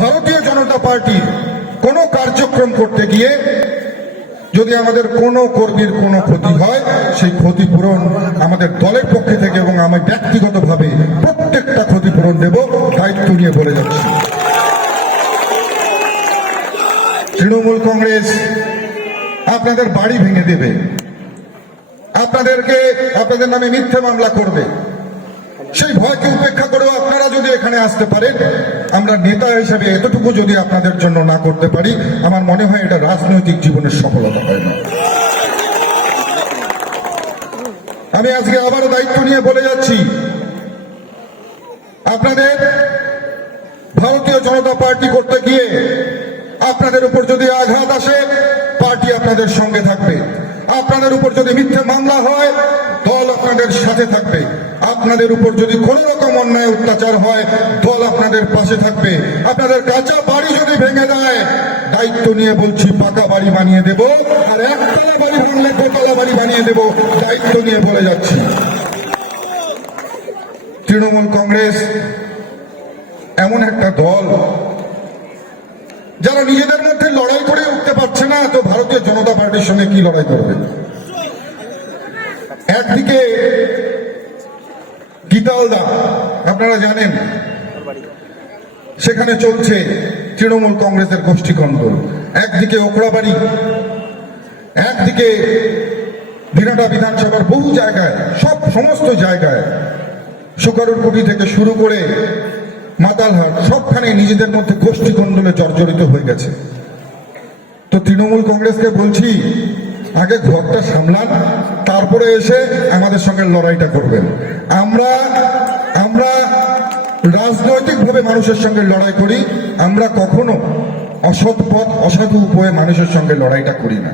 ভারতীয় জনতা পার্টির কোনো কার্যক্রম করতে গিয়ে যদি আমাদের কোনো কর্মীর কোনো ক্ষতি হয়, সেই ক্ষতিপূরণ আমাদের দলের পক্ষে থেকে এবং আমি ব্যক্তিগতভাবে প্রত্যেকটা ক্ষতিপূরণ দেব, দায়িত্ব নিয়ে বলে যাচ্ছি। তৃণমূল কংগ্রেস আপনাদের বাড়ি ভেঙে দেবে। আপনাদেরকে, আপনাদের নামে মিথ্যে মামলা করবে। সেই ভয়কে উপেক্ষা করেও যদি এখানে আসতে পারেন আমরা নেতা হিসেবে এতটুকু যদি আপনাদের জন্য না করতে পারি, আমার মনে হয় এটা রাজনৈতিক জীবনের সফলতা হয় না। আমি আজকে আবারও দায়িত্ব নিয়ে বলে যাচ্ছি, আপনাদের ভারতীয় জনতা পার্টি করতে গিয়ে আপনাদের উপর যদি আঘাত আসে, পার্টি আপনাদের সঙ্গে থাকবে। আপনাদের উপর যদি মিথ্যে মামলা হয়, দল আপনাদের সাথে থাকবে। আপনাদের উপর যদি কোন রকম অন্যায় অত্যাচার হয়, দল আপনাদের পাশে থাকবে। আপনাদের কাঁচা বাড়ি যদি ভেঙে দেয় দায়িত্ব নিয়ে বলছি, পাকা বাড়ি বানিয়ে দেব, আর একতলা বাড়ি ভাঙলে দোতলা বাড়ি বানিয়ে দেব, দায়িত্ব নিয়ে বলে যাচ্ছি। তৃণমূল কংগ্রেস এমন একটা দল, যারা নিজেদের মধ্যে লড়াই করে উঠতে পারছে না, তো ভারতীয় জনতা পার্টির সঙ্গে কি লড়াই করবে? একদিকে গীতালদা আপনারা জানেন। সেখানে চলছে তৃণমূল কংগ্রেসের গোষ্ঠী কন্দল। একদিকে ওকড়াবাড়ি, একদিকে দিনাটা বিধানসভার বহু জায়গায়, সব সমস্ত জায়গায় সুকারুরকুটি থেকে শুরু করে মাতালহাট, সবখানে নিজেদের মধ্যে গোষ্ঠী কন্দলে জর্জরিত হয়ে গেছে। তো তৃণমূল কংগ্রেসকে বলছি আগে ঘরটা সামলান, তারপরে এসে আমাদের সঙ্গে লড়াইটা করবেন। আমরা আমরা রাজনৈতিকভাবে মানুষের সঙ্গে লড়াই করি, আমরা কখনো অসৎ পথ, অসাধু উপায়ে মানুষের সঙ্গে লড়াইটা করি না।